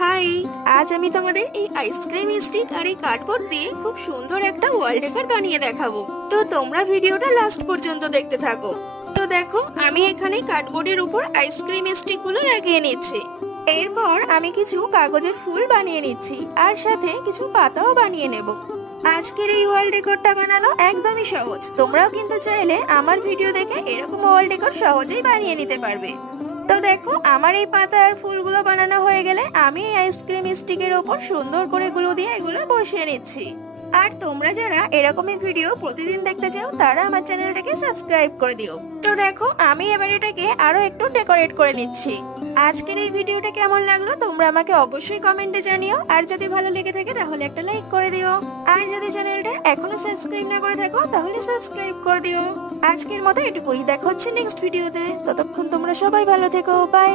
High, আজ আমি তোমাদের এই আইসক্রিম স্টিক আর এই কার্ডবোর্ড দিয়ে খুব সুন্দর একটা ওয়াল ডেকোর বানিয়ে দেখাবো। তো তোমরা ভিডিওটা লাস্ট পর্যন্ত দেখতে থাকো। তো দেখো, আমি এখানে কার্ডবোর্ডের উপর আইসক্রিম স্টিক গুলো লাগিয়ে নিচ্ছি। এরপর আমি কিছু কাগজের ফুল বানিয়ে নিচ্ছি আর সাথে কিছু পাতাও বানিয়ে নেব। আজকের এই ওয়াল ডেকোরটা বানানো একদমই সহজ। তোমরাও কিন্তু চাইলে আমার ভিডিও দেখে এরকম ওয়াল ডেকোর সহজেই বানিয়ে নিতে পারবে। তো দেখো, আমার এই পাতা আর ফুলগুলো বানানো হয়ে গেলে আমি এই আইসক্রিম স্টিকের ওপর সুন্দর করে গ্লু দিয়ে এগুলো বসিয়ে নিচ্ছি। আর তোমরা যারা এরকমই ভিডিও প্রতিদিন দেখতে চাও তারা আমার চ্যানেলটাকে সাবস্ক্রাইব করে দিও। তো দেখো, আমি এবার এটাকে আরো একটু ডেকোরেট করে নিচ্ছি। আজকের এই ভিডিওটা কেমন লাগলো তোমরা আমাকে অবশ্যই কমেন্টে জানিও। আর যদি ভালো লেগে থাকে তাহলে একটা লাইক করে দিও। আর যদি চ্যানেলটা এখনো সাবস্ক্রাইব না করে থাকো তাহলে সাবস্ক্রাইব করে দিও। আজকের মতো এটুকুই, দেখা হচ্ছে নেক্সট ভিডিওতে। ততক্ষণ তোমরা সবাই ভালো থেকো, বাই।